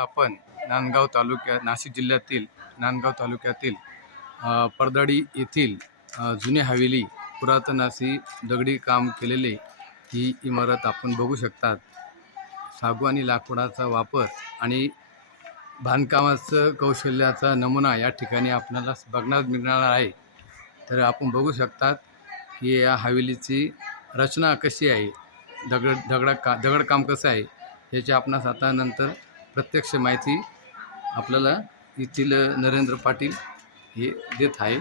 आपण नांदगाव तालुक्या नाशिक जिल्ह्यातील नांदगाव तालुक्यातील अ, पडदडी येथील जुने हवेली पुरातनाशी दगडी काम केलेले ही इमारत आपण बघू शकतात. सागवानी लाकूडाचा वापर आणि बांधकामाचं कौशल्याचा नमुना या ठिकाणी आपल्याला बघण्यास मिळणार आहे. तर आपण बघू शकतात की या हवेलीची रचना कशी आहे दगड दगडा का दगडकाम कसं आहे याची आपणास आता नंतर प्रत्यक्ष माहिती आपल्याला येथील नरेंद्र पाटील हे देत आहे.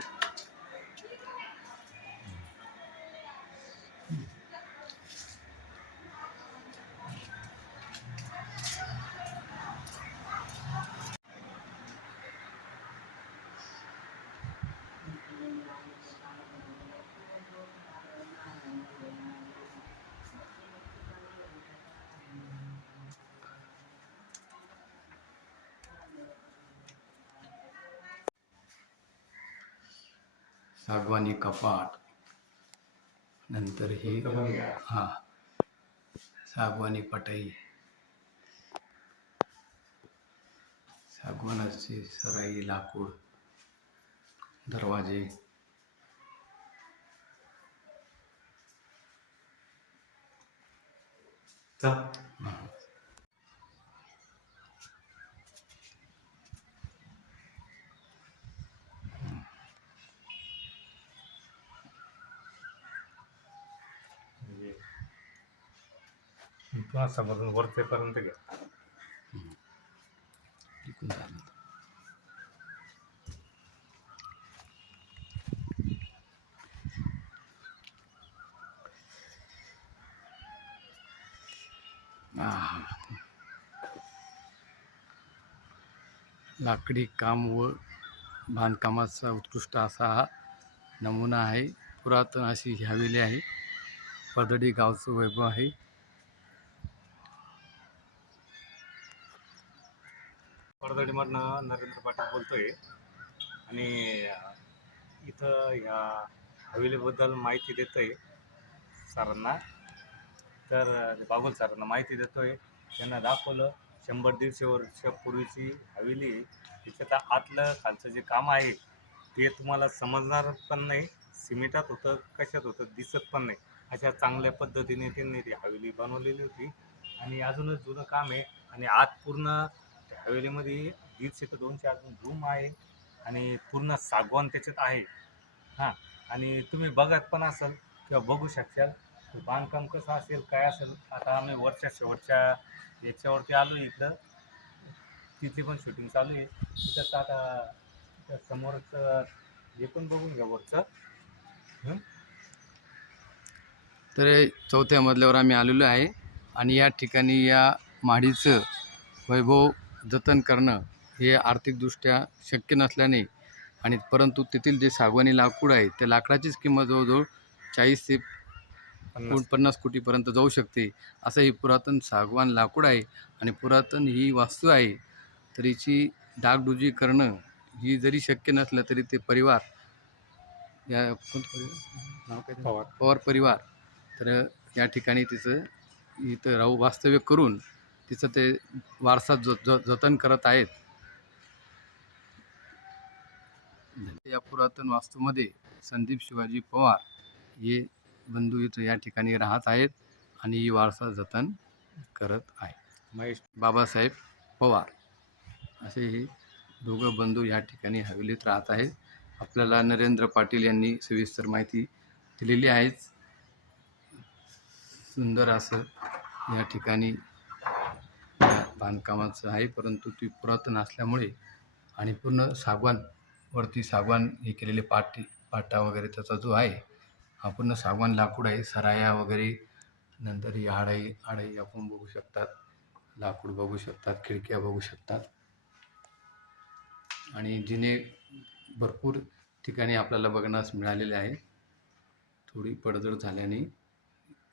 सागवानी कपाट. नंतर हे हां सागवानी पटाई. सागवानाची सराई लाकूड दरवाजे. चा तुला वरतेपर्यंत घ्या. लाकडी काम व बांधकामाचा उत्कृष्ट असा हा नमुना आहे. पुरातन अशी ही हवेली आहे. पदडी गावचं वैभव आहे. परदडीमधनं नरेंद्र पाटील बोलतोय. आणि इथं ह्या हवेलीबद्दल माहिती देतोय सरांना. तर अं, बागुल सरांना माहिती देतोय. त्यांना दाखवलं शंभर दीडशे वर्षापूर्वीची हवेली आहे. तिच्यात आतलं खालचं जे काम आहे ते तुम्हाला समजणार पण नाही. सिमेंटात होतं कशात होतं दिसत पण नाही. अशा चांगल्या पद्धतीने त्यांनी ती हवेली बनवलेली होती. आणि अजूनच जुनं काम आहे. आणि आत पूर्ण हवेलीमध्ये दीडशे ते दोनशे अजून रूम आहे आणि पूर्ण सागवान त्याच्यात आहे. हां आणि तुम्ही बघत पण असाल किंवा बघू शकशाल बांधकाम कसं असेल काय असेल. आता आम्ही वरच्या शेवटच्या याच्यावरती आलो इथं. तिथे पण शूटिंग चालू आहे. तिथं आता समोरचं हे पण बघून घ्या वरचं. तर चौथ्या मजल्यावर आम्ही आलेलो आहे. आणि या ठिकाणी या माडीचं वैभव जतन करणं हे आर्थिकदृष्ट्या शक्य नसल्याने आणि परंतु तेथील जे सागवानी लाकूड आहे त्या लाकडाचीच किंमत जवळजवळ चाळीस ते पन्नास. पन्नास कोटीपर्यंत जाऊ शकते. असं ही पुरातन सागवान लाकूड आहे आणि पुरातन ही वास्तू आहे तर हिची डागडुजी करणं ही जरी शक्य नसलं तरी ते परिवार या? पवार. पवार परिवार. तर या ठिकाणी तिचं इथं राहू वास्तव्य करून तिचं ते वारसा ज ज जतन करत आहेत. या पुरातन वास्तूमध्ये संदीप शिवाजी पवार हे बंधू इथं या ठिकाणी राहत आहेत आणि ही वारसा जतन करत आहे महेश बाबासाहेब पवार असे हे दोघं बंधू या ठिकाणी हवेलीत राहत आहेत. आपल्याला नरेंद्र पाटील यांनी सविस्तर माहिती दिलेली आहेच. सुंदर असं या ठिकाणी बांधकामाचं आहे परंतु ती पुरातन असल्यामुळे आणि पूर्ण सागवान वरती सागवान हे केलेले पाटी पाटा वगैरे त्याचा जो आहे हा पूर्ण सागवान लाकूड आहे सराया वगैरे नंतर ही आडाई आडाई आपण बघू शकतात लाकूड बघू शकतात खिडक्या बघू शकतात. आणि जिने भरपूर ठिकाणी आपल्याला बघण्यास मिळालेले आहे. थोडी पडझड झाल्याने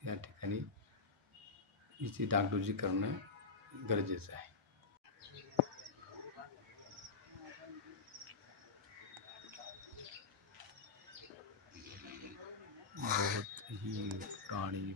या ठिकाणी हिची डागडुजी करणं गरजेचं आहे. बहुत ही प्राणी